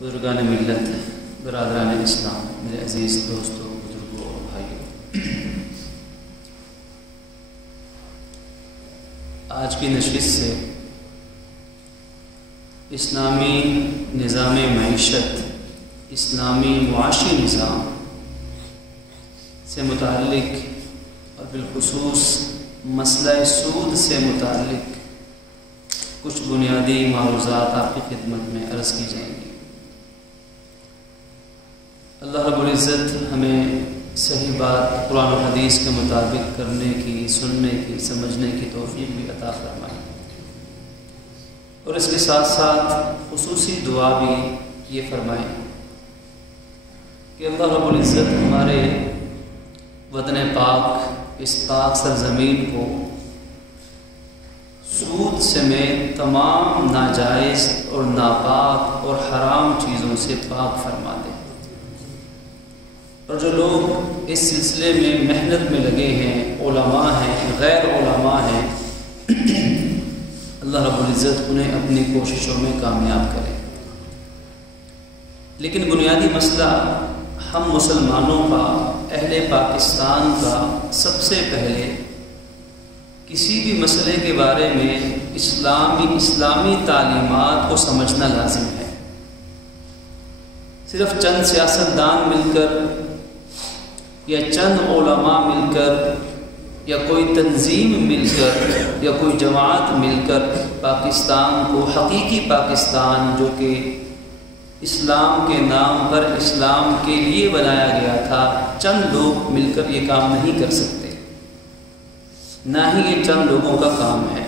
بزرگان ملت، برادران اسلام، میرے عزیز دوستوں، بزرگوں اور بھائیوں، آج کی نشست سے اسلامی نظام معیشت، اسلامی معاشی نظام سے متعلق اور بالخصوص مسئلہ سود سے متعلق کچھ بنیادی معروضات آپ کی خدمت میں عرض کی جائیں گی۔ اللہ رب العزت ہمیں صحیح بات قرآن و حدیث کے مطابق کرنے کی، سننے کی، سمجھنے کی توفیق بھی عطا فرمائے، اور اس کے ساتھ ساتھ خصوصی دعا بھی یہ فرمائے کہ اللہ رب العزت ہمارے وطن پاک، اس پاک سرزمین کو سود سمیت تمام ناجائز اور ناپاک اور حرام چیزوں سے پاک فرما دے، اور جو لوگ اس سلسلے میں محنت میں لگے ہیں، علماء ہیں، غیر علماء ہیں، اللہ رب العزت انہیں اپنی کوششوں میں کامیاب کرے۔ لیکن بنیادی مسئلہ ہم مسلمانوں کا، اہل پاکستان کا سب سے پہلے کسی بھی مسئلے کے بارے میں اسلامی تعلیمات کو سمجھنا لازم ہے۔ صرف چند سیاستدان مل کر یا چند علماء مل کر یا کوئی تنظیم مل کر یا کوئی جماعت مل کر پاکستان کو، حقیقی پاکستان جو کہ اسلام کے نام پر اسلام کے لیے بنایا گیا تھا، چند لوگ مل کر یہ کام نہیں کر سکتے، نہ ہی یہ چند لوگوں کا کام ہے۔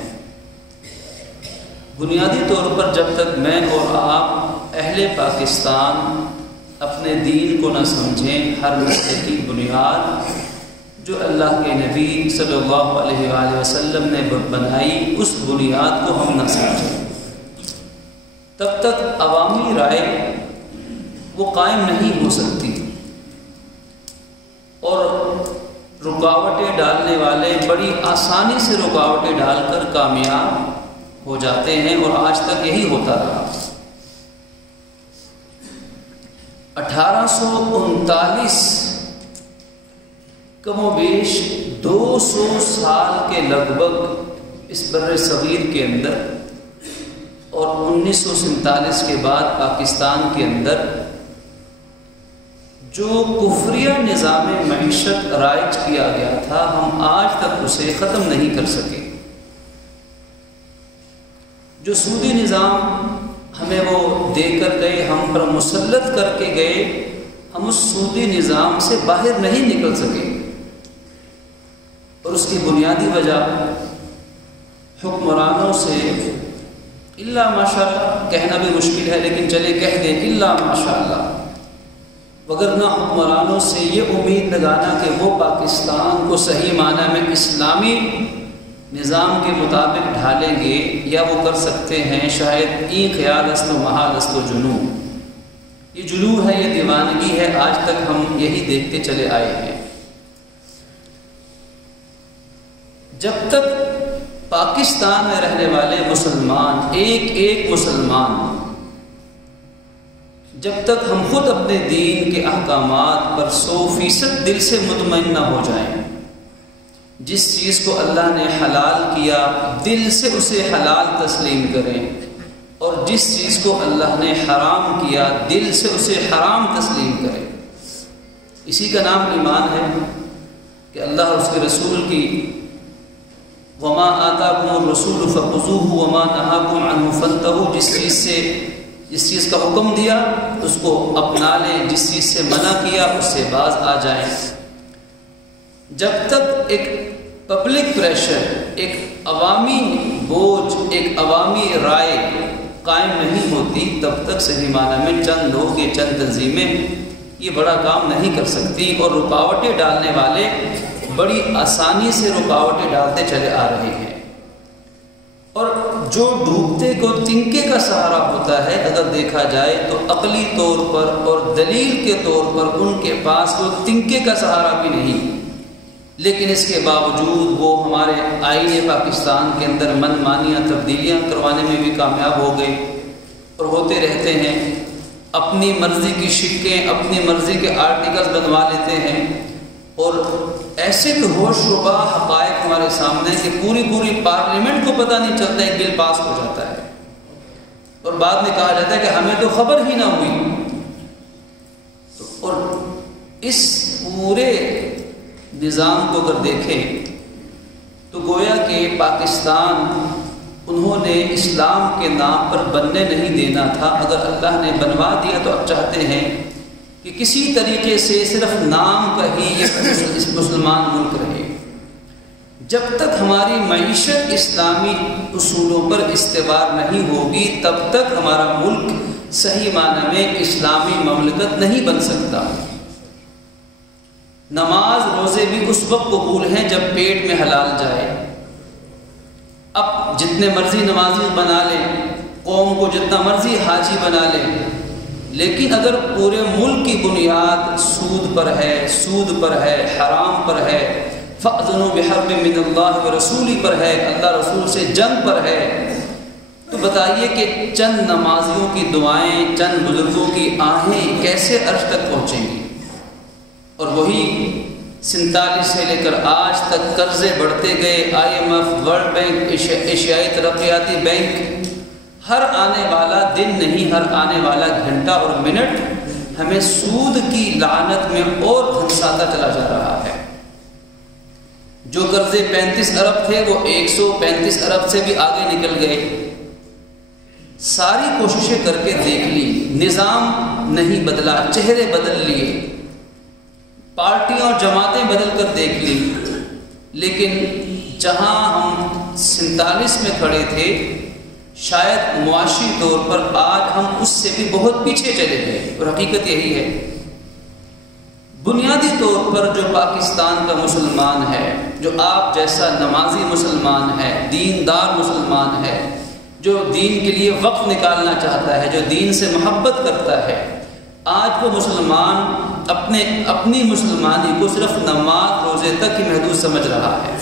بنیادی طور پر جب تک میں اور آپ اہل پاکستان اپنے دین کو نہ سمجھیں، ہر مسئلے کی بنیاد جو اللہ کے نبی صلی اللہ علیہ وآلہ وسلم نے بنائی، اس بنیاد کو ہم نہ سمجھیں، تب تک عوامی رائے وہ قائم نہیں ہو سکتی، اور رکاوٹیں ڈالنے والے بڑی آسانی سے رکاوٹیں ڈال کر کامیاب ہو جاتے ہیں، اور آج تک یہی ہوتا رہا۔ 1839 کم و بیش 200 سال کے لگ بھگ اس بر صغیر کے اندر، اور 1947 کے بعد پاکستان کے اندر جو کفریہ نظام معیشت رائج کیا گیا تھا، ہم آج تک اسے ختم نہیں کر سکے۔ جو سودی نظام ہمیں وہ دے کر گئے، ہم پر مسلط کر کے گئے، ہم اس سودی نظام سے باہر نہیں نکل سکے، اور اس کی بنیادی وجہ حکمرانوں سے الا ماشاءاللہ کہنا بھی مشکل ہے، لیکن چلے کہہ دیں الا ماشاءاللہ، وگرنہ حکمرانوں سے یہ امید لگانا کہ وہ پاکستان کو صحیح معنی میں اسلامی نظام کے مطابق ڈھالیں گے یا وہ کر سکتے ہیں، شاید این خیال است و محال است و جنون، یہ جنون ہے، یہ دیوانگی ہے، آج تک ہم یہی دیکھتے چلے آئے ہیں۔ جب تک پاکستان میں رہنے والے مسلمان، ایک مسلمان، جب تک ہم خود اپنے دین کے احکامات پر 100% دل سے مطمئن نہ ہو جائیں، جس چیز کو اللہ نے حلال کیا دل سے اسے حلال تسلیم کریں، اور جس چیز کو اللہ نے حرام کیا دل سے اسے حرام تسلیم کریں، اسی کا نام ایمان ہے کہ اللہ اور اس کے رسول کی وما آتاکم الرسول فخذوہ وما نہاکم عنہ فانتہوا، جس چیز کا حکم دیا اس کو اپنا لیں، جس چیز سے منع کیا اس سے باز آ جائیں۔ جب تک ایک پبلک پریشر، ایک عوامی بوجھ، ایک عوامی رائے قائم نہیں ہوتی، تب تک صحیح معنی میں چند لوگ، یہ چند تنظیمیں یہ بڑا کام نہیں کر سکتی، اور رکاوٹیں ڈالنے والے بڑی آسانی سے رکاوٹیں ڈالتے چلے آ رہے ہیں، اور جو ڈوبتے کو تنکے کا سہارا ہوتا ہے، اگر دیکھا جائے تو عقلی طور پر اور دلیل کے طور پر ان کے پاس وہ تنکے کا سہارا بھی نہیں، لیکن اس کے باوجود وہ ہمارے آئین پاکستان کے اندر من مانیاں تبدیلیاں کروانے میں بھی کامیاب ہو گئے، اور ہوتے رہتے ہیں۔ اپنی مرضی کی شکیں، اپنی مرضی کے آرٹیکلز بنوا لیتے ہیں، اور ایسے بھی ہوش ربا حقائق ہمارے سامنے کہ پوری پارلیمنٹ کو پتہ نہیں چلتا، ایک بل پاس ہو جاتا ہے اور بعد میں کہا جاتا ہے کہ ہمیں تو خبر ہی نہ ہوئی۔ اور اس پورے نظام کو اگر دیکھیں تو گویا کہ پاکستان انہوں نے اسلام کے نام پر بننے نہیں دینا تھا، اگر اللہ نے بنوا دیا تو اب چاہتے ہیں کہ کسی طریقے سے صرف نام کا ہی یہ مسلمان ملک رہے۔ جب تک ہماری معیشت اسلامی اصولوں پر استوار نہیں ہوگی تب تک ہمارا ملک صحیح معنی میں اسلامی مملکت نہیں بن سکتا۔ نماز روزے بھی اس وقت قبول ہیں جب پیٹ میں حلال جائے۔ اب جتنے مرضی نمازی بنا لیں، قوم کو جتنا مرضی حاجی بنا لیں، لیکن اگر پورے ملک کی بنیاد سود پر ہے، حرام پر ہے، فَأْذَنُوا بِحَرْبٍ مِّنَ اللَّهِ وَرَسُولِهِ پر ہے، اللہ رسول سے جنگ پر ہے، تو بتائیے کہ چند نمازیوں کی دعائیں، چند بزرگوں کی آہیں کیسے عرش تک پہنچیں گی؟ اور وہی 47 سے لے کر آج تک قرضے بڑھتے گئے، IMF، ورلڈ بینک، ایشیائی ترقیاتی بینک، ہر آنے والا دن نہیں، ہر آنے والا گھنٹہ اور منٹ ہمیں سود کی لعنت میں اور دھنساتا چلا جا رہا ہے۔ جو قرضے 35 ارب تھے وہ 135 ارب سے بھی آگے نکل گئے۔ ساری کوششیں کر کے دیکھ لی، نظام نہیں بدلا، چہرے بدل لیے، پارٹیاں اور جماعتیں بدل کر دیکھ لی، لیکن جہاں ہم 47 میں کھڑے تھے شاید معاشی طور پر آج ہم اس سے بھی بہت پیچھے چلے گئے، اور حقیقت یہی ہے۔ بنیادی طور پر جو پاکستان کا مسلمان ہے، جو آپ جیسا نمازی مسلمان ہے، دیندار مسلمان ہے، جو دین کے لیے وقت نکالنا چاہتا ہے، جو دین سے محبت کرتا ہے، آج وہ مسلمان اپنی مسلمانی کو صرف نماز روزے تک ہی محدود سمجھ رہا ہے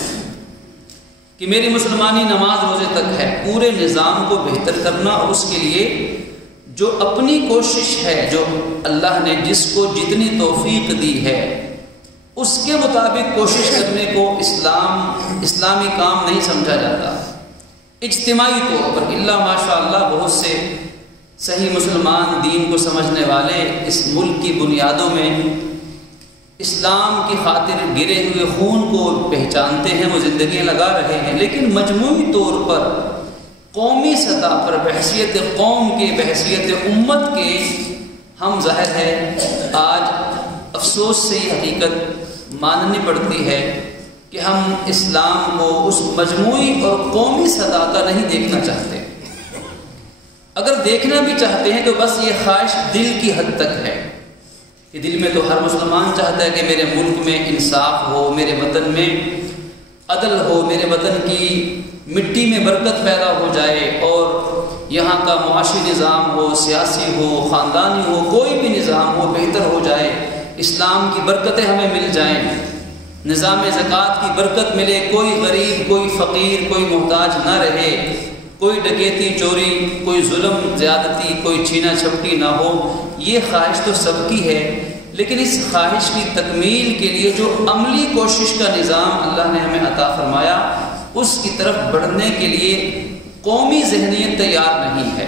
کہ میری مسلمانی نماز روزے تک ہے۔ پورے نظام کو بہتر کرنا اور اس کے لیے جو اپنی کوشش ہے، جو اللہ نے جس کو جتنی توفیق دی ہے اس کے مطابق کوشش کرنے کو اسلامی کام نہیں سمجھا جاتا۔ اجتماعی طور پر الا ماشاء اللہ بہت سے صحیح مسلمان دین کو سمجھنے والے اس ملک کی بنیادوں میں اسلام کی خاطر گرے ہوئے خون کو پہچانتے ہیں، وہ زندگیاں لگا رہے ہیں، لیکن مجموعی طور پر قومی سطح پر بحیثیت قوم کے، بحیثیت امت کے، ہم ظاہر ہے آج افسوس سے یہ حقیقت ماننی پڑتی ہے کہ ہم اسلام کو اس مجموعی اور قومی سطح کا نہیں دیکھنا چاہتے۔ اگر دیکھنا بھی چاہتے ہیں تو بس یہ خواہش دل کی حد تک ہے کہ دل میں تو ہر مسلمان چاہتا ہے کہ میرے ملک میں انصاف ہو، میرے وطن میں عدل ہو، میرے وطن کی مٹی میں برکت پیدا ہو جائے، اور یہاں کا معاشی نظام ہو، سیاسی ہو، خاندانی ہو، کوئی بھی نظام ہو بہتر ہو جائے، اسلام کی برکتیں ہمیں مل جائیں، نظام زکوٰۃ کی برکت ملے، کوئی غریب، کوئی فقیر، کوئی محتاج نہ رہے، کوئی ڈکیتی چوری، کوئی ظلم زیادتی، کوئی چھینا چھپٹی نہ ہو۔ یہ خواہش تو سب کی ہے، لیکن اس خواہش کی تکمیل کے لیے جو عملی کوشش کا نظام اللہ نے ہمیں عطا فرمایا، اس کی طرف بڑھنے کے لیے قومی ذہنیت تیار نہیں ہے۔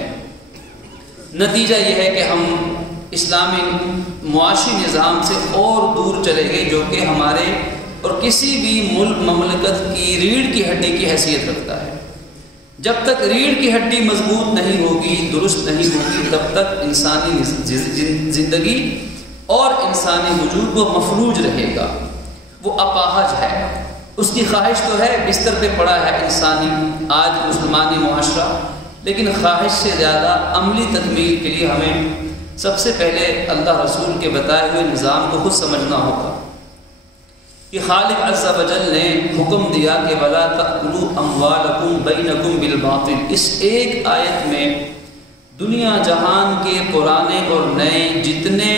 نتیجہ یہ ہے کہ ہم اسلامی معاشی نظام سے اور دور چلے گئے، جو کہ ہمارے اور کسی بھی ملک مملکت کی ریڑھ کی ہڈی کی حیثیت رکھتا ہے۔ جب تک ریڑھ کی ہڈی مضبوط نہیں ہوگی، درست نہیں ہوگی، تب تک انسانی زندگی اور انسانی وجود وہ مفلوج رہے گا، وہ اپاہج ہے۔ اس کی خواہش تو ہے، بستر پہ پڑا ہے انسانی آج مسلمانی معاشرہ، لیکن خواہش سے زیادہ عملی تکمیل کے لیے ہمیں سب سے پہلے اللہ رسول کے بتائے ہوئے نظام کو خود سمجھنا ہوگا کہ خالق عز و جل نے حکم دیا کہ وَلَا تَأْكُلُوا أَمْوَالَكُمْ بَيْنَكُمْ بِالْبَاطِلِ۔ اس ایک آیت میں دنیا جہان کے پرانے اور نئے جتنے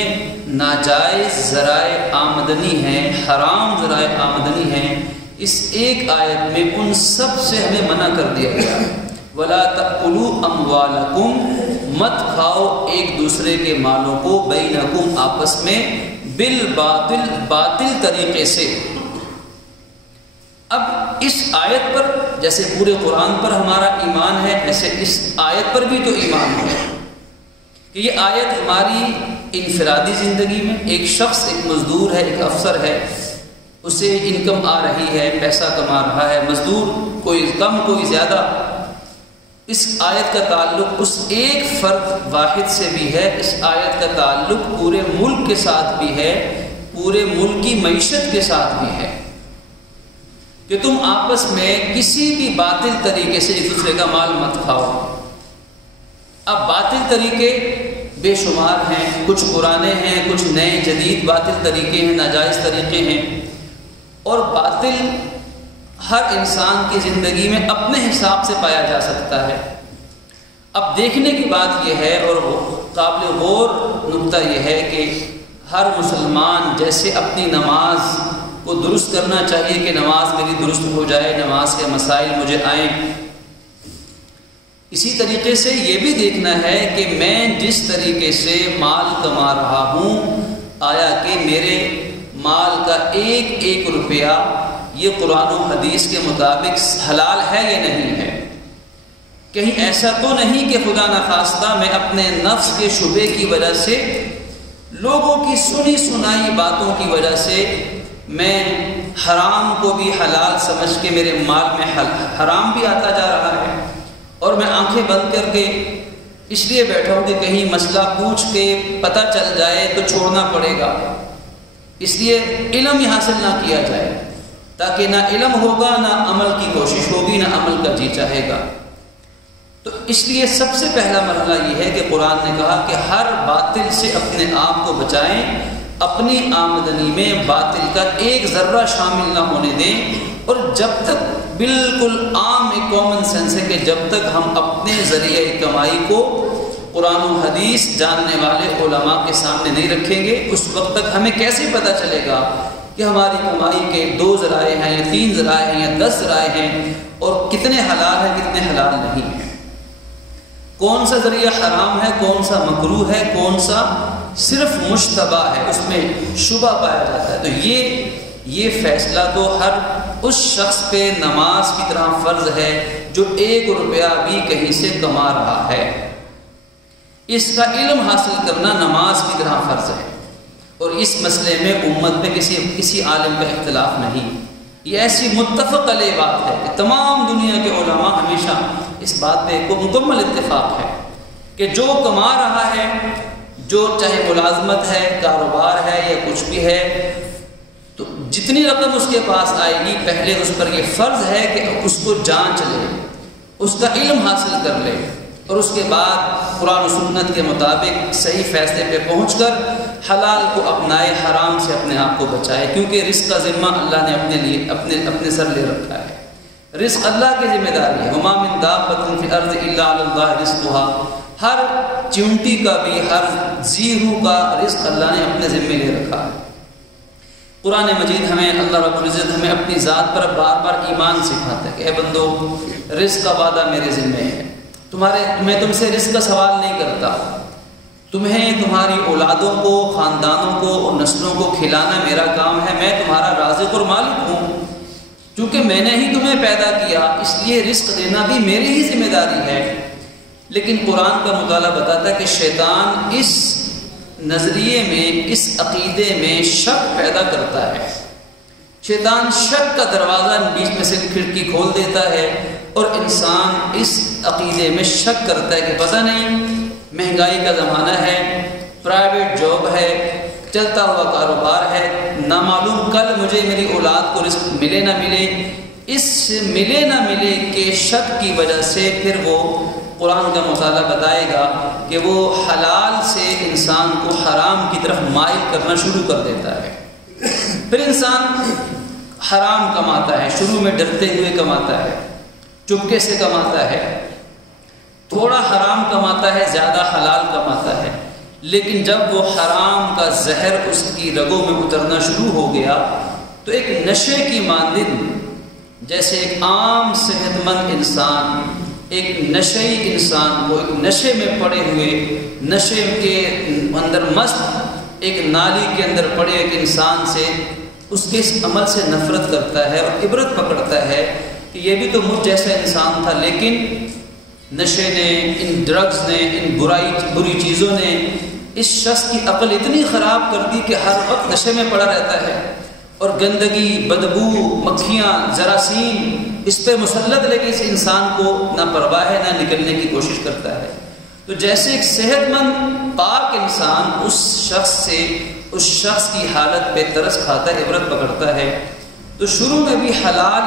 ناجائز ذرائع آمدنی ہیں، حرام ذرائع آمدنی ہیں، اس ایک آیت میں ان سب سے ہمیں منع کر دیا گیا۔ وَلَا تَأْكُلُوا أَمْوَالَكُمْ، مت کھاؤ ایک دوسرے کے مالوں کو بینکم آپس میں بالباطل باطل طریقے سے۔ اب اس آیت پر جیسے پورے قرآن پر ہمارا ایمان ہے، ایسے اس آیت پر بھی تو ایمان ہے کہ یہ آیت ہماری انفرادی زندگی میں ایک شخص، ایک مزدور ہے، ایک افسر ہے، اسے انکم آ رہی ہے، پیسہ کما رہا ہے، مزدور کوئی کم کوئی زیادہ، اس آیت کا تعلق اس ایک فرد واحد سے بھی ہے، اس آیت کا تعلق پورے ملک کے ساتھ بھی ہے، پورے ملک کی معیشت کے ساتھ بھی ہے کہ تم آپس میں کسی بھی باطل طریقے سے ایک دوسرے کا مال مت کھاؤ۔ اب باطل طریقے بے شمار ہیں، کچھ پرانے ہیں، کچھ نئے جدید باطل طریقے ہیں، ناجائز طریقے ہیں، اور باطل ہر انسان کی زندگی میں اپنے حساب سے پایا جا سکتا ہے۔ اب دیکھنے کی بات یہ ہے اور قابل غور نقطہ یہ ہے کہ ہر مسلمان جیسے اپنی نماز کو درست کرنا چاہیے کہ نماز میری درست ہو جائے، نماز کے مسائل مجھے آئیں، اسی طریقے سے یہ بھی دیکھنا ہے کہ میں جس طریقے سے مال کما رہا ہوں، آیا کہ میرے مال کا ایک ایک روپیہ یہ قرآن و حدیث کے مطابق حلال ہے یا نہیں ہے۔ کہیں ایسا تو نہیں کہ خدا نخواستہ میں اپنے نفس کے شبے کی وجہ سے، لوگوں کی سنی سنائی باتوں کی وجہ سے میں حرام کو بھی حلال سمجھ کے میرے مال میں حرام بھی آتا جا رہا ہے، اور میں آنکھیں بند کر کے اس لیے بیٹھا ہوں کہ کہیں مسئلہ پوچھ کے پتہ چل جائے تو چھوڑنا پڑے گا، اس لیے علم ہی حاصل نہ کیا جائے، تاکہ نہ علم ہوگا، نہ عمل کی کوشش ہوگی، نہ عمل کا جی چاہے گا۔ تو اس لیے سب سے پہلا مرحلہ یہ ہے کہ قرآن نے کہا کہ ہر باطل سے اپنے آپ کو بچائیں، اپنی آمدنی میں باطل کا ایک ذرہ شامل نہ ہونے دیں، اور جب تک بالکل عام ایک کامن سینس ہے کہ جب تک ہم اپنے ذریعہ کمائی کو قرآن و حدیث جاننے والے علماء کے سامنے نہیں رکھیں گے، اس وقت تک ہمیں کیسے پتہ چلے گا کہ ہماری کمائی کے 2 ذرائع ہیں یا 3 ذرائع ہیں یا 10 ذرائع ہیں، اور کتنے حلال ہیں کتنے حلال نہیں ہیں، کون سا ذریعہ حرام ہے، کون سا مکروہ ہے، کون سا صرف مشتبہ ہے، اس میں شبہ پایا جاتا ہے۔ تو یہ فیصلہ تو ہر اس شخص پہ نماز کی طرح فرض ہے جو 1 روپیہ بھی کہیں سے کما رہا ہے، اس کا علم حاصل کرنا نماز کی طرح فرض ہے، اور اس مسئلے میں امت میں کسی عالم کا اختلاف نہیں، یہ ایسی متفق علیہ بات ہے کہ تمام دنیا کے علماء ہمیشہ اس بات پہ کو مکمل اتفاق ہے کہ جو کما رہا ہے، جو چاہے ملازمت ہے، کاروبار ہے یا کچھ بھی ہے، تو جتنی رقم اس کے پاس آئے گی پہلے اس پر یہ فرض ہے کہ اس کو جانچ لے، اس کا علم حاصل کر لے، اور اس کے بعد قرآن و سنت کے مطابق صحیح فیصلے پہ پہنچ کر حلال کو اپنائے، حرام سے اپنے آپ کو بچائے، کیونکہ رزق کا ذمہ اللہ نے اپنے سر لے رکھا ہے، رزق اللہ کی ذمہ داری ہے۔ وما من دابۃ فی الارض الا علی اللہ رزقها، ہر چونٹی کا بھی، ہر ذی روح کا رزق اللہ نے اپنے ذمہ لے رکھا ہے۔ قرآن مجید ہمیں اللہ رب العزت ہمیں اپنی ذات پر بار بار ایمان سکھاتا ہے کہ اے بندو، رزق کا وعدہ میرے ذمہ ہے، میں تم سے رزق کا سوال نہیں کرتا، تمہیں تمہاری اولادوں کو، خاندانوں کو اور نسلوں کو کھلانا میرا کام ہے، میں تمہارا رازق اور مالک ہوں، چونکہ میں نے ہی تمہیں پیدا کیا، اس لیے رزق دینا بھی میری ہی ذمہ داری ہے۔ لیکن قرآن کا مطالعہ بتاتا ہے کہ شیطان اس نظریے میں، اس عقیدے میں شک پیدا کرتا ہے، شیطان شک کا دروازہ بیچ میں سے کھڑکی کھول دیتا ہے، اور انسان اس عقیدے میں شک کرتا ہے کہ پتہ نہیں، مہنگائی کا زمانہ ہے، پرائیویٹ جاب ہے، چلتا ہوا کاروبار ہے، نامعلوم کل مجھے میری اولاد کو رزق ملے نہ ملے، اس ملے نہ ملے کے شک کی وجہ سے پھر وہ قرآن کا مطالعہ بتائے گا کہ وہ حلال سے انسان کو حرام کی طرف مائل کرنا شروع کر دیتا ہے۔ پھر انسان حرام کماتا ہے، شروع میں ڈرتے ہوئے کماتا ہے، چپکے سے کماتا ہے، تھوڑا حرام کماتا ہے، زیادہ حلال کماتا ہے، لیکن جب وہ حرام کا زہر اس کی رگوں میں اترنا شروع ہو گیا تو ایک نشے کی مانند جیسے ایک عام صحت مند انسان ایک نشئی انسان کو، ایک نشے میں پڑے ہوئے، نشے کے اندر مست ایک نالی کے اندر پڑے ایک انسان سے، اس کے اس عمل سے نفرت کرتا ہے اور عبرت پکڑتا ہے کہ یہ بھی تو مجھ جیسا انسان تھا، لیکن نشے نے، ان ڈرگز نے، ان بری چیزوں نے اس شخص کی عقل اتنی خراب کر دی کہ ہر وقت نشے میں پڑا رہتا ہے اور گندگی، بدبو، مکھیاں، جراثیم اس پہ مسلط، لیکن اس انسان کو نہ پرواہ ہے، نہ نکلنے کی کوشش کرتا ہے۔ تو جیسے ایک صحت مند پاک انسان اس شخص کی حالت پہ ترس کھاتا ہے، عبرت پکڑتا ہے، تو شروع میں بھی حلال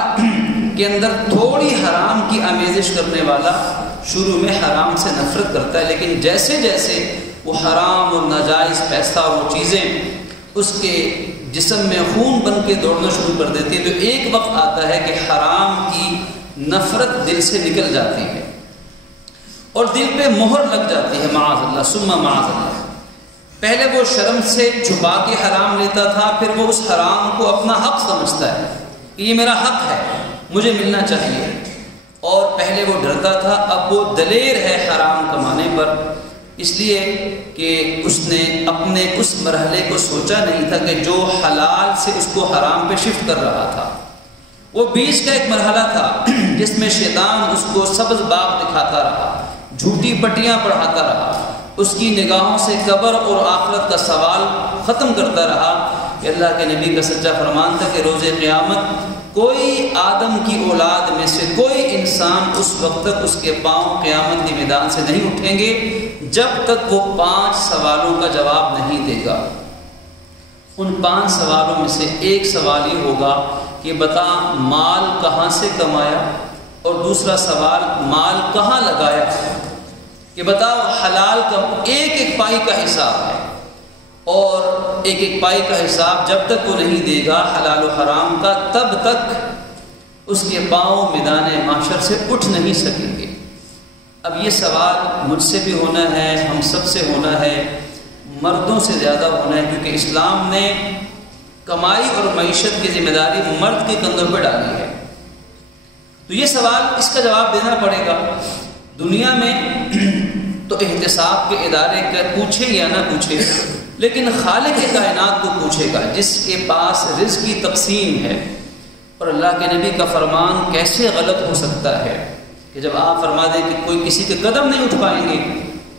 کے اندر تھوڑی حرام کی آمیزش کرنے والا شروع میں حرام سے نفرت کرتا ہے، لیکن جیسے جیسے وہ حرام اور ناجائز پیسہ اور وہ چیزیں اس کے جسم میں خون بن کے دوڑنا شروع کر دیتی ہیں، تو ایک وقت آتا ہے کہ حرام کی نفرت دل سے نکل جاتی ہے اور دل پہ مہر لگ جاتی ہے، معاذ اللہ ثم معاذ اللہ۔ پہلے وہ شرم سے چھپا کے حرام لیتا تھا، پھر وہ اس حرام کو اپنا حق سمجھتا ہے کہ یہ میرا حق ہے، مجھے ملنا چاہیے، اور پہلے وہ ڈرتا تھا، اب وہ دلیر ہے حرام کمانے پر، اس لیے کہ اس نے اپنے اس مرحلے کو سوچا نہیں تھا کہ جو حلال سے اس کو حرام پہ شفٹ کر رہا تھا، وہ بیچ کا ایک مرحلہ تھا جس میں شیطان اس کو سبز باغ دکھاتا رہا، جھوٹی پٹیاں پڑھاتا رہا، اس کی نگاہوں سے قبر اور آخرت کا سوال ختم کرتا رہا، کہ اللہ کے نبی کا سچا فرمان تھا کہ روز قیامت کوئی آدم کی اولاد میں سے کوئی انسان اس وقت تک اس کے پاؤں قیامت کے میدان سے نہیں اٹھیں گے جب تک وہ 5 سوالوں کا جواب نہیں دے گا۔ ان 5 سوالوں میں سے ایک سوال یہ ہوگا کہ بتا مال کہاں سے کمایا، اور دوسرا سوال مال کہاں لگایا، کہ بتاؤ حلال کا ایک ایک پائی کا حساب ہے، اور ایک ایک پائی کا حساب جب تک وہ نہیں دے گا حلال و حرام کا، تب تک اس کے پاؤں میدان محشر سے اٹھ نہیں سکیں گے۔ اب یہ سوال مجھ سے بھی ہونا ہے، ہم سب سے ہونا ہے، مردوں سے زیادہ ہونا ہے، کیونکہ اسلام نے کمائی اور معیشت کی ذمہ داری مرد کے کندھوں پہ ڈالی ہے، تو یہ سوال اس کا جواب دینا پڑے گا۔ دنیا میں تو احتساب کے ادارے کا پوچھے یا نہ پوچھے، لیکن خالق کائنات کو پوچھے گا، جس کے پاس رزق کی تقسیم ہے۔ اور اللہ کے نبی کا فرمان کیسے غلط ہو سکتا ہے کہ جب آپ فرما دیں کہ کوئی کسی کے قدم نہیں اٹھ پائیں گے،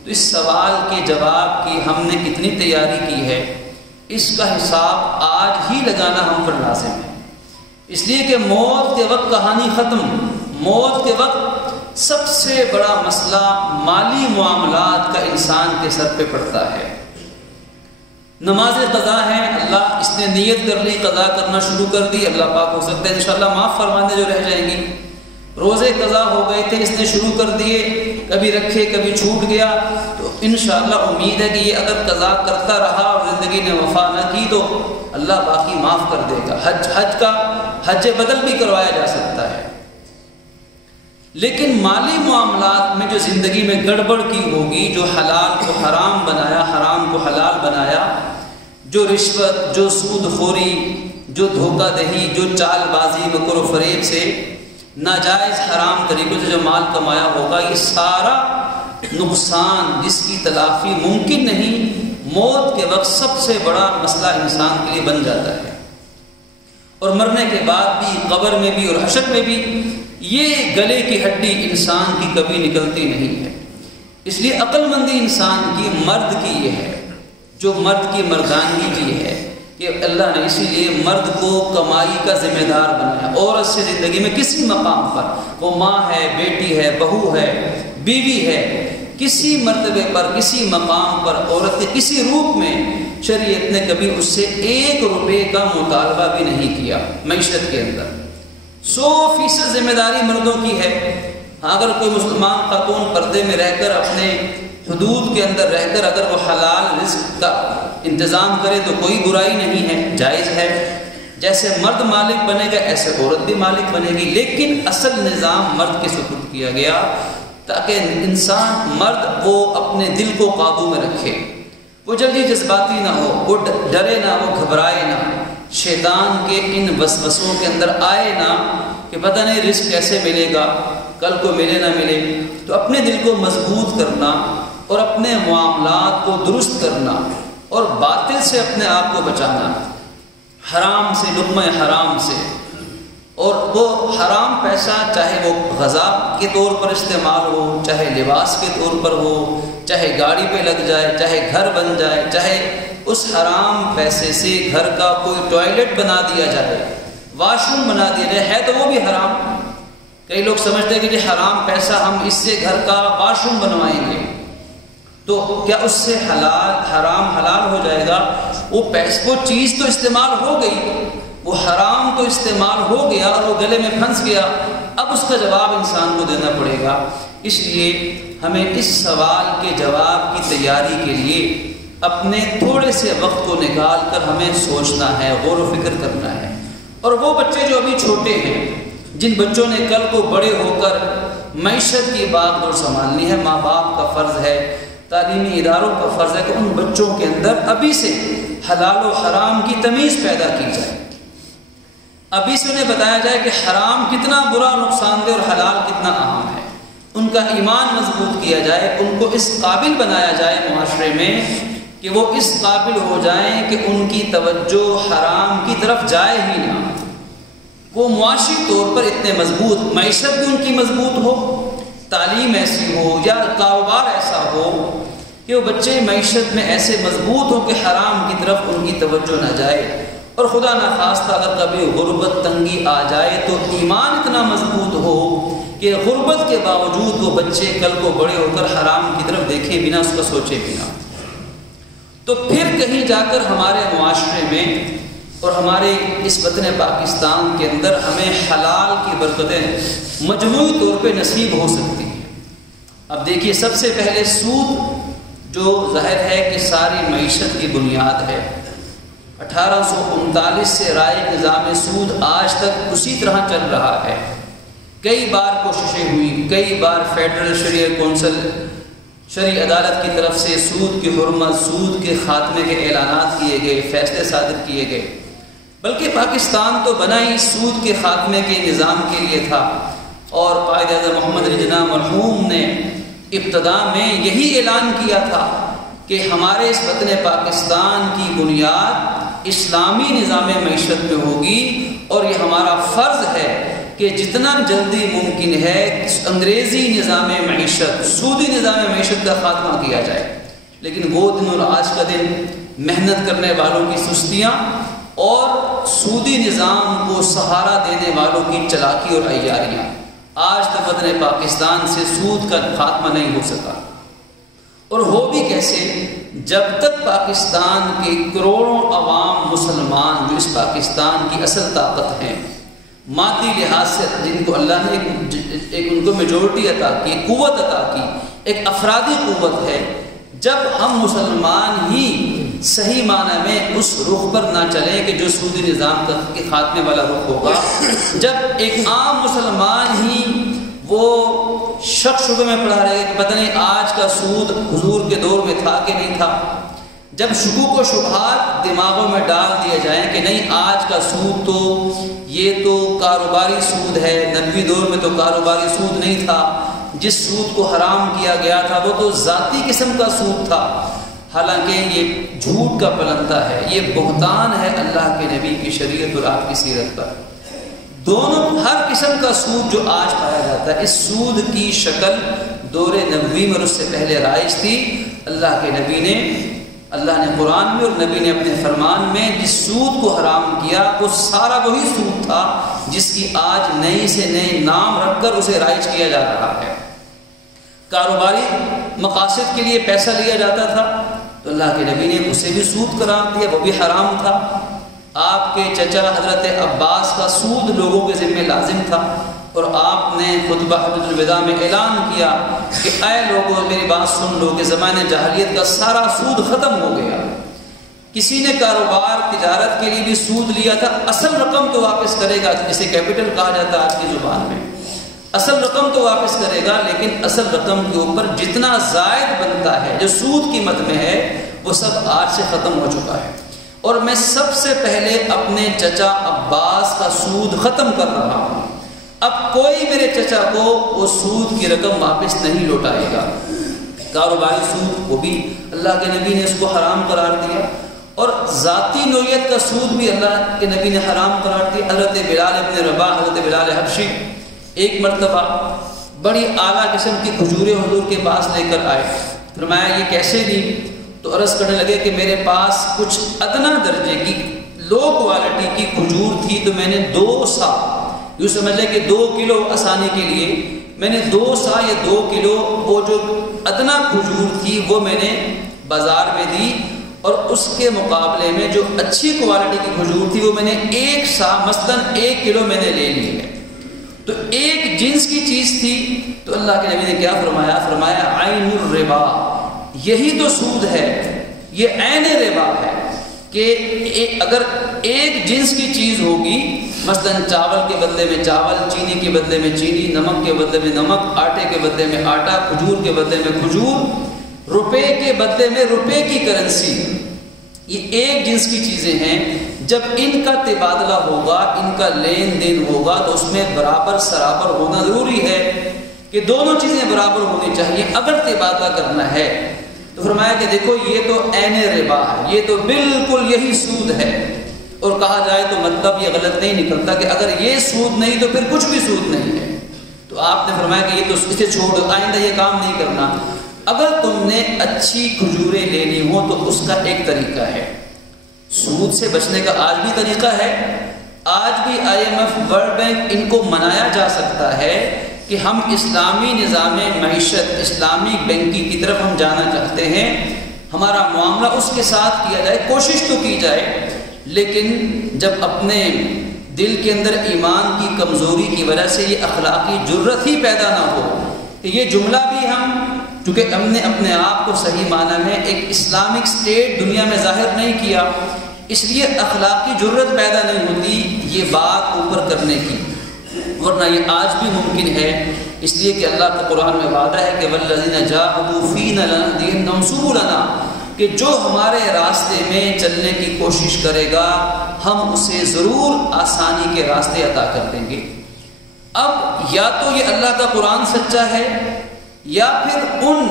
تو اس سوال کے جواب کی ہم نے کتنی تیاری کی ہے، اس کا حساب آج ہی لگانا ہم پر لازم ہے، اس لیے کہ موت کے وقت کہانی ختم۔ موت کے وقت سب سے بڑا مسئلہ مالی معاملات کا انسان کے سر پہ پڑتا ہے۔ نماز قضا ہے، اللہ اس نے نیت کر لی، قضا کرنا شروع کر دی، اللہ پاک ہو سکتا ہے انشاءاللہ معاف فرمانے جو رہ جائیں گی۔ روزے قضا ہو گئے تھے، اس نے شروع کر دیے، کبھی رکھے کبھی چھوٹ گیا، تو انشاءاللہ امید ہے کہ یہ اگر قضا کرتا رہا اور زندگی نے وفا نہ کی تو اللہ باقی معاف کر دے گا۔ حج بدل بھی کروایا جا سکتا ہے، لیکن مالی معاملات میں جو زندگی میں گڑبڑ کی ہوگی، جو حلال کو حرام بنایا، حرام کو حلال بنایا، جو رشوت، جو سود خوری، جو دھوکہ دہی، جو چال بازی، مکر و فریب سے، ناجائز حرام طریقوں سے جو مال کمایا ہوگا، یہ سارا نقصان جس کی تلافی ممکن نہیں، موت کے وقت سب سے بڑا مسئلہ انسان کے لیے بن جاتا ہے، اور مرنے کے بعد بھی، قبر میں بھی اور حشر میں بھی یہ گلے کی ہڈی انسان کی کبھی نکلتی نہیں ہے۔ اس لیے عقل مندی انسان کی، مرد کی یہ ہے، جو مرد کی مردانگی کی ہے کہ اللہ نے اسی لیے مرد کو کمائی کا ذمہ دار بنایا۔ عورت سے زندگی میں کسی مقام پر، وہ ماں ہے، بیٹی ہے، بہو ہے، بیوی ہے، کسی مرتبے پر، کسی مقام پر عورت کے کسی روپ میں شریعت نے کبھی اس سے 1 روپے کا مطالبہ بھی نہیں کیا۔ معیشت کے اندر 100% ذمہ داری مردوں کی ہے۔ اگر کوئی مسلمان خاتون پردے میں رہ کر، اپنے حدود کے اندر رہ کر اگر وہ حلال رزق کا انتظام کرے تو کوئی برائی نہیں ہے، جائز ہے۔ جیسے مرد مالک بنے گا ایسے عورت بھی مالک بنے گی، لیکن اصل نظام مرد کے سپرد کیا گیا تاکہ انسان، مرد، وہ اپنے دل کو قابو میں رکھے، وہ جلدی جذباتی نہ ہو، وہ ڈرے نہ، وہ گھبرائے نہ، شیطان کے ان وسوسوں کے اندر آئے نہ کہ پتہ نہیں رزق کیسے ملے گا، کل کو ملے نہ ملے، تو اپنے دل کو مضبوط کرنا اور اپنے معاملات کو درست کرنا اور باطل سے اپنے آپ کو بچانا، حرام سے، لقمہ حرام سے، اور وہ حرام پیسہ چاہے وہ غذا کے طور پر استعمال ہو، چاہے لباس کے طور پر ہو، چاہے گاڑی پہ لگ جائے، چاہے گھر بن جائے، چاہے اس حرام پیسے سے گھر کا کوئی ٹوائلٹ بنا دیا جائے، واش روم بنا دیا جائے، ہے تو وہ بھی حرام۔ کئی لوگ سمجھتے ہیں کہ یہ حرام پیسہ ہم اس سے گھر کا واش روم بنوائیں گے تو کیا اس سے حرام حلال ہو جائے گا؟ وہ چیز تو استعمال ہو گئی، وہ حرام تو استعمال ہو گیا اور وہ گلے میں پھنس گیا، اب اس کا جواب انسان کو دینا پڑے گا۔ اس لیے ہمیں اس سوال کے جواب کی تیاری کے لیے اپنے تھوڑے سے وقت کو نکال کر ہمیں سوچنا ہے، غور و فکر کرنا ہے۔ اور وہ بچے جو ابھی چھوٹے ہیں، جن بچوں نے کل کو بڑے ہو کر معیشت کی باغ دور سنبھالنی ہے، ماں باپ کا فرض ہے، تعلیمی اداروں کا فرض ہے کہ ان بچوں کے اندر ابھی سے حلال و حرام کی تمیز پیدا کی جائے، ابھی سے انہیں بتایا جائے کہ حرام کتنا برا، نقصان دہ، اور حلال کتنا اہم ہے۔ ان کا ایمان مضبوط کیا جائے، ان کو اس قابل بنایا جائے معاشرے میں کہ وہ اس قابل ہو جائیں کہ ان کی توجہ حرام کی طرف جائے ہی نہ، وہ معاشی طور پر اتنے مضبوط، معیشت بھی ان کی مضبوط ہو، تعلیم ایسی ہو یا کاروبار ایسا ہو کہ وہ بچے معیشت میں ایسے مضبوط ہو کہ حرام کی طرف ان کی توجہ نہ جائے، اور خدا نخواستہ اگر کبھی غربت تنگی آ جائے تو ایمان اتنا مضبوط ہو کہ غربت کے باوجود وہ بچے کل کو بڑے ہو کر حرام کی طرف دیکھے بنا، اس کا سوچے بنا۔ تو پھر کہیں جا کر ہمارے معاشرے میں اور ہمارے اس وطن پاکستان کے اندر ہمیں حلال کی برکتیں مجموعی طور پہ نصیب ہو سکتی ہیں۔ اب دیکھیے، سب سے پہلے سود جو ظاہر ہے کہ ساری معیشت کی بنیاد ہے، 1839 سے رائج نظام سود آج تک اسی طرح چل رہا ہے۔ کئی بار کوششیں ہوئی، کئی بار فیڈرل شرعیہ کونسل، شرعی عدالت کی طرف سے سود کی حرمت، سود کے خاتمے کے اعلانات کیے گئے، فیصلے صادر کیے گئے، بلکہ پاکستان تو بنا ہی سود کے خاتمے کے نظام کے لیے تھا، اور قائد اعظم محمد علی جناح مرحوم نے ابتدا میں یہی اعلان کیا تھا کہ ہمارے اس وطن پاکستان کی بنیاد اسلامی نظام معیشت میں ہوگی، اور یہ ہمارا فرض ہے کہ جتنا جلدی ممکن ہے انگریزی نظام معیشت، سودی نظام معیشت کا خاتمہ کیا جائے۔ لیکن وہ دن اور آج کا دن، محنت کرنے والوں کی سستیاں اور سودی نظام کو سہارا دینے والوں کی چلاکی اور عیاریاں، آج تک وطن پاکستان سے سود کا خاتمہ نہیں ہو سکا۔ اور ہو بھی کیسے؟ جب تک پاکستان کے کروڑوں عوام مسلمان جو اس پاکستان کی اصل طاقت ہیں، مادی لحاظ سے جن کو اللہ نے ایک ان کو میجورٹی عطا کی، قوت عطا کی، ایک افرادی قوت ہے، جب ہم مسلمان ہی صحیح معنی میں اس رخ پر نہ چلیں کہ جو سودی نظام کے خاتمے والا رخ ہوگا، جب ایک عام مسلمان ہی وہ شک شبے میں پڑا رہے گا کہ پتہ نہیں آج کا سود حضور کے دور میں تھا کہ نہیں تھا، جب شکوک و شبہات دماغوں میں ڈال دیے جائیں کہ نہیں آج کا سود تو یہ تو کاروباری سود ہے، نبوی دور میں تو کاروباری سود نہیں تھا، جس سود کو حرام کیا گیا تھا وہ تو ذاتی قسم کا سود تھا، حالانکہ یہ جھوٹ کا پلندہ ہے، یہ بہتان ہے اللہ کے نبی کی شریعت اور آپ کی سیرت پر۔ دونوں ہر قسم کا سود جو آج پایا جاتا ہے، اس سود کی شکل دور نبوی میں اور اس سے پہلے رائج تھی۔ اللہ کے نبی نے، اللہ نے قرآن میں اور نبی نے اپنے فرمان میں جس سود کو حرام کیا وہ سارا وہی سود تھا جس کی آج نئی سے نئے نام رکھ کر اسے رائج کیا جا رہا ہے۔ کاروباری مقاصد کے لیے پیسہ لیا جاتا تھا تو اللہ کے نبی نے اسے بھی سود قرار دیا، وہ بھی حرام تھا۔ آپ کے چچا حضرت عباس کا سود لوگوں کے ذمہ لازم تھا، اور آپ نے خطبہ حجۃ الوداع میں اعلان کیا کہ اے لوگوں میری بات سن لو کہ زمانے جاہلیت کا سارا سود ختم ہو گیا۔ کسی نے کاروبار تجارت کے لیے بھی سود لیا تھا، اصل رقم تو واپس کرے گا، جسے کیپٹل کہا جاتا ہے آج کی زبان میں، اصل رقم تو واپس کرے گا، لیکن اصل رقم کے اوپر جتنا زائد بنتا ہے جو سود قیمت میں ہے وہ سب آج سے ختم ہو چکا ہے۔ اور میں سب سے پہلے اپنے چچا عباس کا سود ختم کر رہا ہوں، اب کوئی میرے چچا کو وہ سود کی رقم واپس نہیں لوٹائے گا۔ کاروباری سود وہ بھی اللہ کے نبی نے اس کو حرام قرار دیا، اور ذاتی نوعیت کا سود بھی اللہ کے نبی نے حرام قرار دیا۔ حضرت بلال ابن رباح، حضرت بلال حبشی ایک مرتبہ بڑی اعلیٰ قسم کی کھجوریں حضور کے پاس لے کر آئے، فرمایا یہ کیسے دی؟ تو عرض کرنے لگے کہ میرے پاس کچھ ادنا درجے کی لو کوالٹی کی کھجور تھی، تو میں نے 2 سا، یوں سمجھ لیں کہ 2 کلو آسانی کے لیے میں نے 2 سا یا 2 کلو وہ جو ادنا کھجور تھی وہ میں نے بازار میں دی، اور اس کے مقابلے میں جو اچھی کوالٹی کی کھجور تھی وہ میں نے 1 سا مثلاً 1 کلو میں نے لے لی ہے۔ تو ایک جنس کی چیز تھی، تو اللہ کے نبی نے کیا فرمایا؟ فرمایا عین الربا، یہی تو سود ہے، یہ عین ربا ہے کہ اگر ایک جنس کی چیز ہوگی، مثلاً چاول کے بدلے میں چاول، چینی کے بدلے میں چینی، نمک کے بدلے میں نمک، آٹے کے بدلے میں آٹا، کھجور کے بدلے میں کھجور، روپے کے بدلے میں روپے کی کرنسی، یہ ایک جنس کی چیزیں ہیں۔ جب ان کا تبادلہ ہوگا، ان کا لین دین ہوگا، تو اس میں برابر سرابر ہونا ضروری ہے کہ دونوں چیزیں برابر ہونی چاہیے اگر تبادلہ کرنا ہے۔ تو فرمایا کہ دیکھو یہ تو عین ربا ہے، یہ تو بالکل یہی سود ہے۔ اور کہا جائے تو مطلب یہ غلط نہیں نکلتا کہ اگر یہ سود نہیں تو پھر کچھ بھی سود نہیں ہے۔ تو آپ نے فرمایا کہ یہ تو اسے چھوڑ دو، آئندہ یہ کام نہیں کرنا۔ اگر تم نے اچھی کھجوریں لینی ہو تو اس کا ایک طریقہ ہے، سود سے بچنے کا آج بھی طریقہ ہے۔ آج بھی IMF، ورلڈ بینک ان کو منایا جا سکتا ہے کہ ہم اسلامی نظام معیشت، اسلامی بینکنگ کی طرف ہم جانا چاہتے ہیں، ہمارا معاملہ اس کے ساتھ کیا جائے، کوشش تو کی جائے، لیکن جب اپنے دل کے اندر ایمان کی کمزوری کی وجہ سے یہ اخلاقی جرت ہی پیدا نہ ہو کہ یہ جملہ بھی ہم، چونکہ ہم نے اپنے آپ کو صحیح معنی میں ایک اسلامک اسٹیٹ دنیا میں ظاہر نہیں کیا، اس لیے اخلاقی جرت پیدا نہیں ہوتی یہ بات اوپر کرنے کی، ورنہ یہ آج بھی ممکن ہے۔ اس لیے کہ اللہ کا قرآن میں وعدہ ہے کہ وَالَّذِينَ جَاهَدُوا فِينَا لَنَهْدِيَنَّهُمْ سُبُلَنَا، کہ جو ہمارے راستے میں چلنے کی کوشش کرے گا ہم اسے ضرور آسانی کے راستے عطا کر دیں گے۔ اب یا تو یہ اللہ کا قرآن سچا ہے، یا پھر ان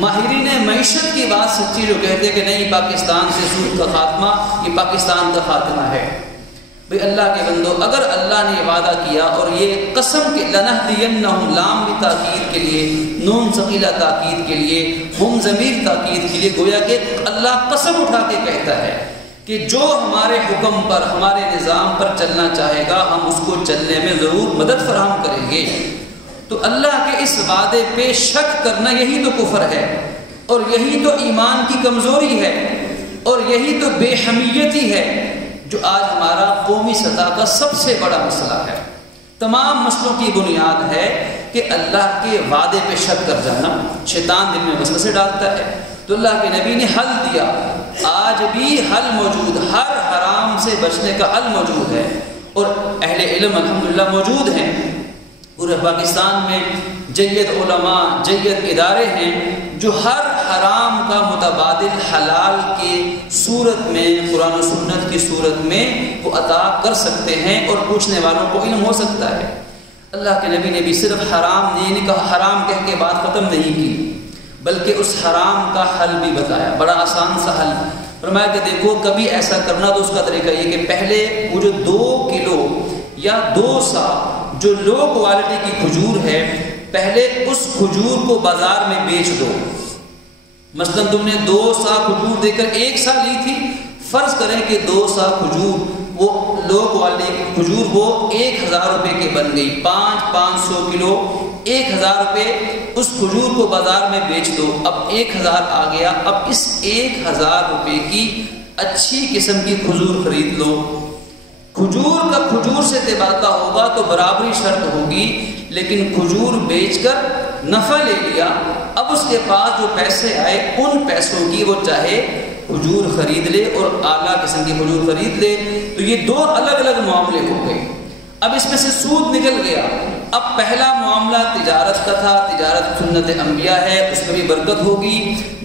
ماہرین معیشت کی بات سچی جو کہتے ہیں کہ نہیں پاکستان سے سود کا خاتمہ، یہ پاکستان کا خاتمہ ہے۔ بھئی اللہ کے بندو، اگر اللہ نے یہ وعدہ کیا اور یہ قسم کہ لَنَهْدِيَنَّهُمْ لام بھی تاکید کے لیے، نون ثقیلہ تاکید کے لیے، ہم ضمیر تاکید کے لیے، گویا کہ اللہ قسم اٹھا کے کہتا ہے کہ جو ہمارے حکم پر، ہمارے نظام پر چلنا چاہے گا ہم اس کو چلنے میں ضرور مدد فراہم کریں گے۔ تو اللہ کے اس وعدے پہ شک کرنا یہی تو کفر ہے، اور یہی تو ایمان کی کمزوری ہے، اور یہی تو بے حمیتی ہے جو آج ہمارا قومی سطح کا سب سے بڑا مسئلہ ہے۔ تمام مسئلوں کی بنیاد ہے کہ اللہ کے وعدے پہ شک کر جانا، شیطان دل میں وسوسے ڈالتا ہے۔ تو اللہ کے نبی نے حل دیا، آج بھی حل موجود، ہر حرام سے بچنے کا حل موجود ہے، اور اہل علم الحمدللہ موجود ہیں۔ پورے پاکستان میں جید علماء، جید ادارے ہیں جو ہر حرام کا متبادل حلال کی صورت میں، قرآن و سنت کی صورت میں وہ عطا کر سکتے ہیں، اور پوچھنے والوں کو علم ہو سکتا ہے۔ اللہ کے نبی نے بھی صرف حرام نہیں کہا، حرام کہہ کے بات ختم نہیں کی، بلکہ اس حرام کا حل بھی بتایا، بڑا آسان سا حل۔ فرمایا کہ دیکھو کبھی ایسا کرنا تو اس کا طریقہ یہ کہ پہلے وہ جو 2 کلو یا 2 سا جو لو کوالٹی کی کھجور ہے، پہلے اس کھجور کو بازار میں بیچ دو۔ مثلا تم نے 2 سا کھجور دے کر 1 سا لی تھی، فرض کریں کہ 2 سا کھجور وہ لو کوالٹی کی کھجور وہ 1000 روپے کی بن گئی، 500 کلو 1000 روپے، اس کھجور کو بازار میں بیچ دو۔ اب 1000 آ گیا، اب اس 1000 روپے کی اچھی قسم کی کھجور خرید لو۔ کھجور کا کھجور سے تبادلہ ہوگا تو برابری شرط ہوگی، لیکن کھجور بیچ کر نفع لے لیا، اب اس کے پاس جو پیسے آئے ان پیسوں کی وہ چاہے کھجور خرید لے اور اعلیٰ قسم کی کھجور خرید لے۔ تو یہ 2 الگ الگ معاملے ہو گئے۔ اب اس میں سے سود نکل گیا، اب پہلا معاملہ تجارت کا تھا، تجارت سنت انبیاء ہے، اس میں بھی برکت ہوگی۔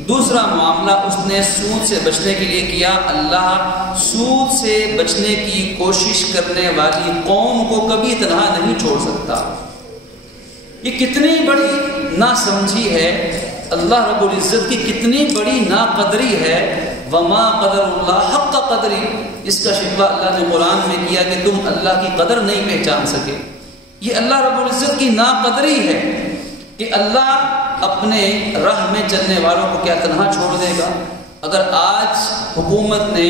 دوسرا معاملہ اس نے سود سے بچنے کے لیے کیا۔ اللہ سود سے بچنے کی کوشش کرنے والی قوم کو کبھی تنہا نہیں چھوڑ سکتا۔ یہ کتنی بڑی ناسمجھی ہے، اللہ رب العزت کی کتنی بڑی ناقدری ہے۔ وما قدر اللہ حق قدری، اس کا شکوہ اللہ نے قرآن میں کیا کہ تم اللہ کی قدر نہیں پہچان سکے۔ یہ اللہ رب العزت کی ناقدری ہے کہ اللہ اپنے راہ میں چلنے والوں کو کیا تنہا چھوڑ دے گا؟ اگر آج حکومت نے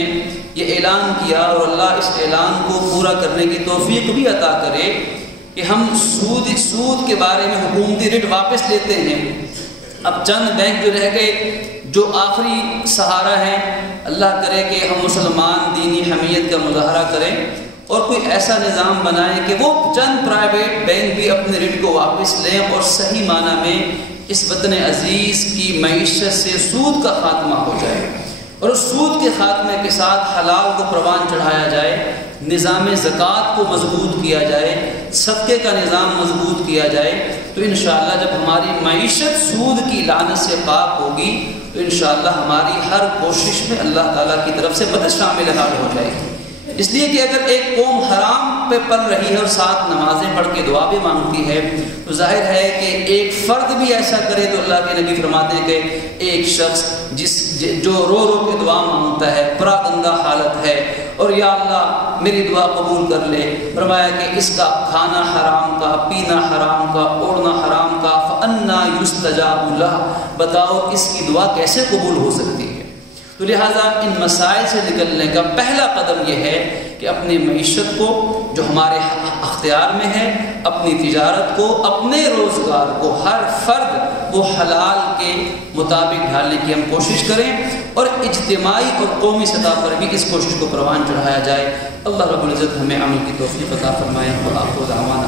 یہ اعلان کیا اور اللہ اس اعلان کو پورا کرنے کی توفیق بھی عطا کرے کہ ہم سود کے بارے میں حکومتی ریٹ واپس لیتے ہیں، اب چند بینک جو رہ گئے جو آخری سہارا ہے، اللہ کرے کہ ہم مسلمان دینی حمیت کا مظاہرہ کریں اور کوئی ایسا نظام بنائیں کہ وہ چند پرائیویٹ بینک بھی اپنے ریٹ کو واپس لیں اور صحیح معنی میں اس وطن عزیز کی معیشت سے سود کا خاتمہ ہو جائے، اور اس سود کے خاتمے کے ساتھ حلال کو پروان چڑھایا جائے، نظام زکوٰۃ کو مضبوط کیا جائے، صدقے کا نظام مضبوط کیا جائے، تو انشاءاللہ جب ہماری معیشت سود کی لعنت سے پاک ہوگی تو انشاءاللہ ہماری ہر کوشش میں اللہ تعالیٰ کی طرف سے مدد شامل حال ہو جائے گی۔ اس لیے کہ اگر ایک قوم حرام پہ پل رہی ہے اور ساتھ نمازیں پڑھ کے دعا بھی مانگتی ہے تو ظاہر ہے کہ ایک فرد بھی ایسا کرے تو اللہ کے نبی فرماتے ہیں کہ ایک شخص جو رو رو کے دعا مانگتا ہے، پراگندہ حالت ہے، اور یا اللہ میری دعا قبول کر لے، فرمایا کہ اس کا کھانا حرام کا، پینا حرام کا، اوڑھنا حرام کا، فَأَنَّا يُسْتَجَابُ لَهُ، بتاؤ اس کی دعا کیسے قبول ہو سکتی ہے؟ تو لہٰذا ان مسائل سے نکلنے کا پہلا قدم یہ ہے کہ اپنی معیشت کو جو ہمارے اختیار میں ہے، اپنی تجارت کو، اپنے روزگار کو، ہر فرد وہ حلال کے مطابق ڈھالنے کی ہم کوشش کریں، اور اجتماعی اور قومی سطح پر بھی اس کوشش کو پروان چڑھایا جائے۔ اللہ رب العزت ہمیں عمل کی توفیق عطا فرمائے۔ وآخر دعوانا